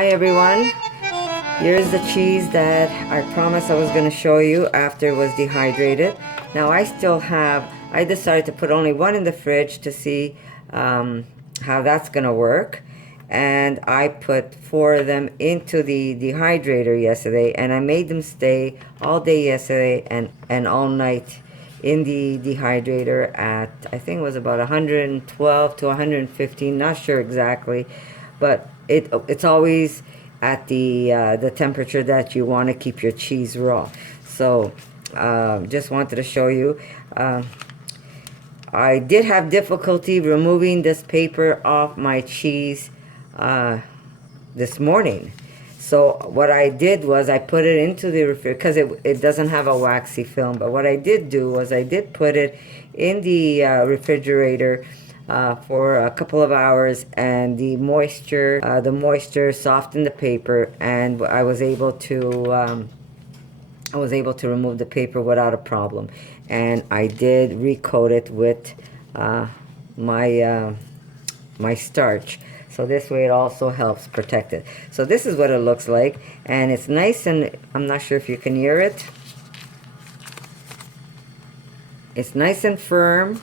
Hi everyone, here's the cheese that I promised I was going to show you after it was dehydrated. Now I decided to put only one in the fridge to see how that's going to work. And I put 4 of them into the dehydrator yesterday, and I made them stay all day yesterday and all night in the dehydrator at, I think it was about 112 to 115, not sure exactly, but it's always at the temperature that you want to keep your cheese raw. So just wanted to show you. I did have difficulty removing this paper off my cheese this morning. So what I did was I put it into the refrigerator because it doesn't have a waxy film. But what I did do was I did put it in the refrigerator for a couple of hours, and the moisture softened the paper, and I was able to remove the paper without a problem. And I did recoat it with my starch. So this way it also helps protect it. So this is what it looks like, and it's nice, and I'm not sure if you can hear it. It's nice and firm.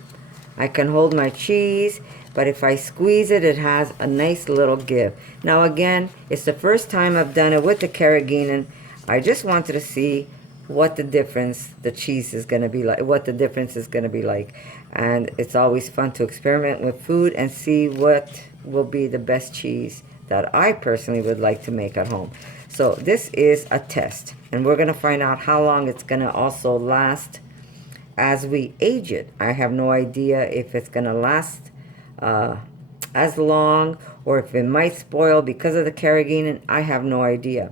I can hold my cheese, but if I squeeze it, it has a nice little give. Now again, it's the first time I've done it with the carrageenan. I just wanted to see what the difference the cheese is going to be like, what the difference is going to be like. And it's always fun to experiment with food and see what will be the best cheese that I personally would like to make at home. So this is a test, and we're going to find out how long it's going to also last as we age it. I have no idea if it's going to last as long, or if it might spoil because of the carrageenan. I have no idea.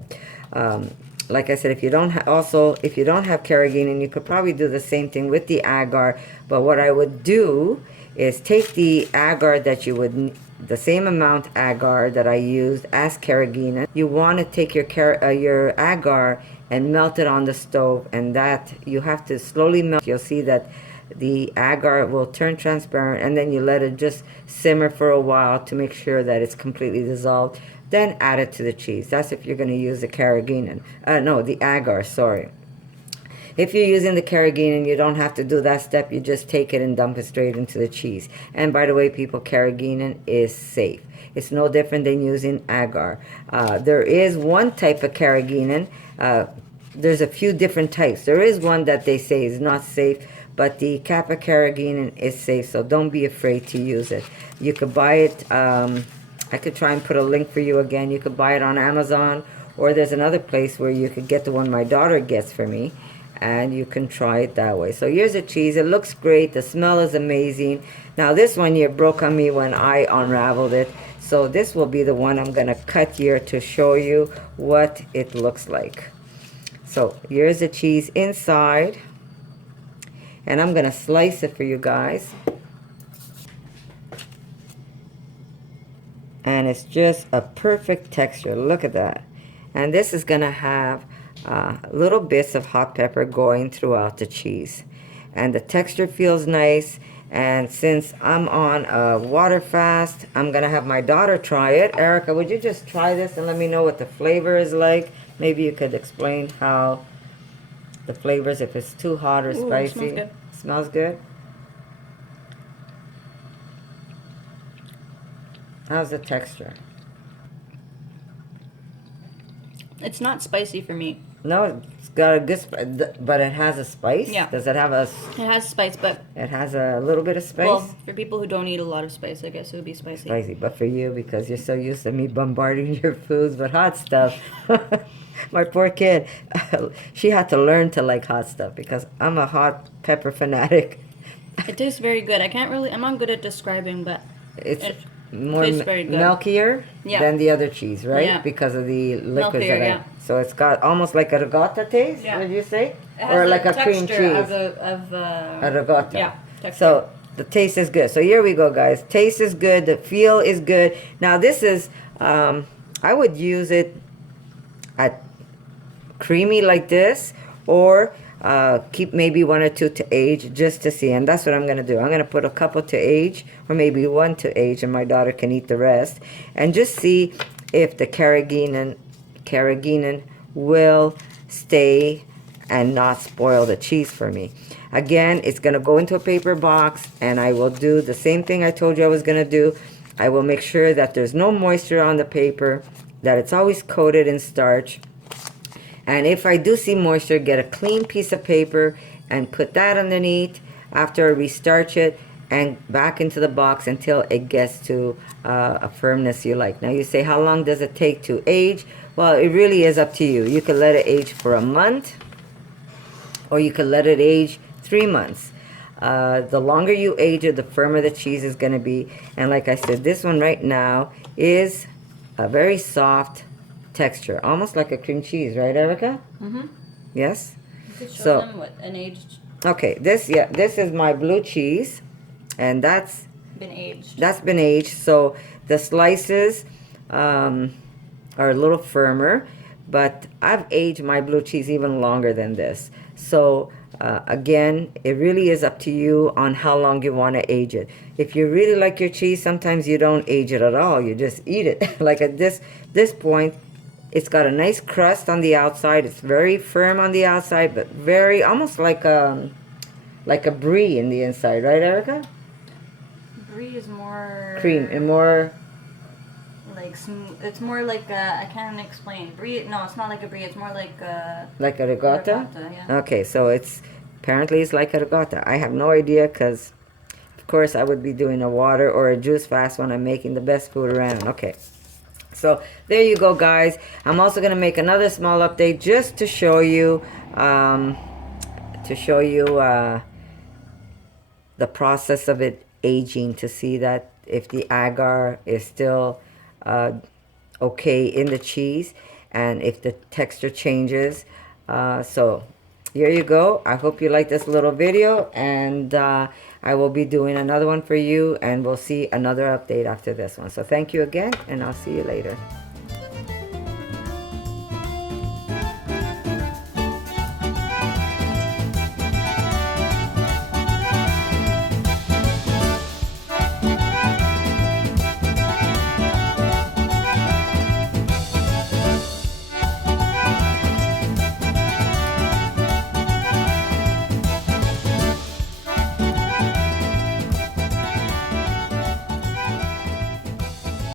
Like I said, if you don't have carrageenan, you could probably do the same thing with the agar. But what I would do is take the agar that you would, the same amount agar that I used as carrageenan. You want to take your agar and melt it on the stove, and that you have to slowly melt. You'll see that the agar will turn transparent, and then you let it just simmer for a while to make sure that it's completely dissolved. Then add it to the cheese. That's if you're going to use the carrageenan. No, the agar, sorry. If you're using the carrageenan, you don't have to do that step. You just take it and dump it straight into the cheese. And by the way, people, carrageenan is safe. It's no different than using agar. There is one type of carrageenan. There's a few different types. There is one that they say is not safe, but the Kappa carrageenan is safe, so don't be afraid to use it. You could buy it. I could try and put a link for you again. You could buy it on Amazon, or there's another place where you could get the one my daughter gets for me, and you can try it that way. So here's the cheese. It looks great. The smell is amazing. Now this one here broke on me when I unraveled it, so this will be the one I'm going to cut here to show you what it looks like. So here's the cheese inside, and I'm going to slice it for you guys. And it's just a perfect texture. Look at that. And this is going to have little bits of hot pepper going throughout the cheese. And the texture feels nice. And since I'm on a water fast, I'm going to have my daughter try it. Erica, would you just try this and let me know what the flavor is like? Maybe you could explain how the flavors, if it's too hot or spicy. Smells good. Smells good? How's the texture? It's not spicy for me. No, it's got a good but it has a spice? Yeah. Does it have a... It has spice, but... It has a little bit of spice? Well, for people who don't eat a lot of spice, I guess it would be spicy. Spicy, but for you, because you're so used to me bombarding your foods with hot stuff. My poor kid, she had to learn to like hot stuff because I'm a hot pepper fanatic. It tastes very good. I'm not good at describing, but... It's more tastes very good. milkier than the other cheese, right? Yeah. Because of the liquids Milkier, that yeah. So it's got almost like a regatta taste, would you say? Or like a cream cheese? A regatta. Yeah, texture. So the taste is good. So here we go, guys. Taste is good. The feel is good. Now this is, I would use it at creamy like this, or keep maybe 1 or 2 to age just to see. And that's what I'm going to do. I'm going to put a couple to age, or maybe 1 to age, and my daughter can eat the rest. And just see if the carrageenan will stay and not spoil the cheese for me. Again, it's going to go into a paper box, and I will do the same thing I told you I was going to do. I will make sure that there's no moisture on the paper, that it's always coated in starch. And if I do see moisture, get a clean piece of paper and put that underneath after I restarch it, and back into the box until it gets to a firmness you like. Now you say, how long does it take to age? Well, it really is up to you. You could let it age for a month, or you could let it age 3 months. The longer you age it, the firmer the cheese is going to be. And like I said, this one right now is a very soft texture, almost like a cream cheese, right, Erica? Mm-hmm. Yes. You could show So, them what an aged. Okay, this is my blue cheese, and that's Been aged. that's been aged. So the slices are a little firmer, but I've aged my blue cheese even longer than this. So again, it really is up to you on how long you want to age it. If you really like your cheese, sometimes you don't age it at all. You just eat it. Like at this point, it's got a nice crust on the outside. It's very firm on the outside, but very almost like a brie in the inside, right, Erica? Brie is more Cream and more. like smooth. It's more like I can't explain. Brie. No, it's not like a brie. It's more like Like a ricotta? yeah. Okay, so apparently it's like a ricotta. I have no idea, because of course I would be doing a water or a juice fast when I'm making the best food around. Okay, so there you go, guys. I'm also going to make another small update just to show you the process of it aging, to see that if the agar is still okay in the cheese, and if the texture changes. So here you go. I hope you like this little video, and I will be doing another one for you, and we'll see another update after this one. So thank you again, and I'll see you later.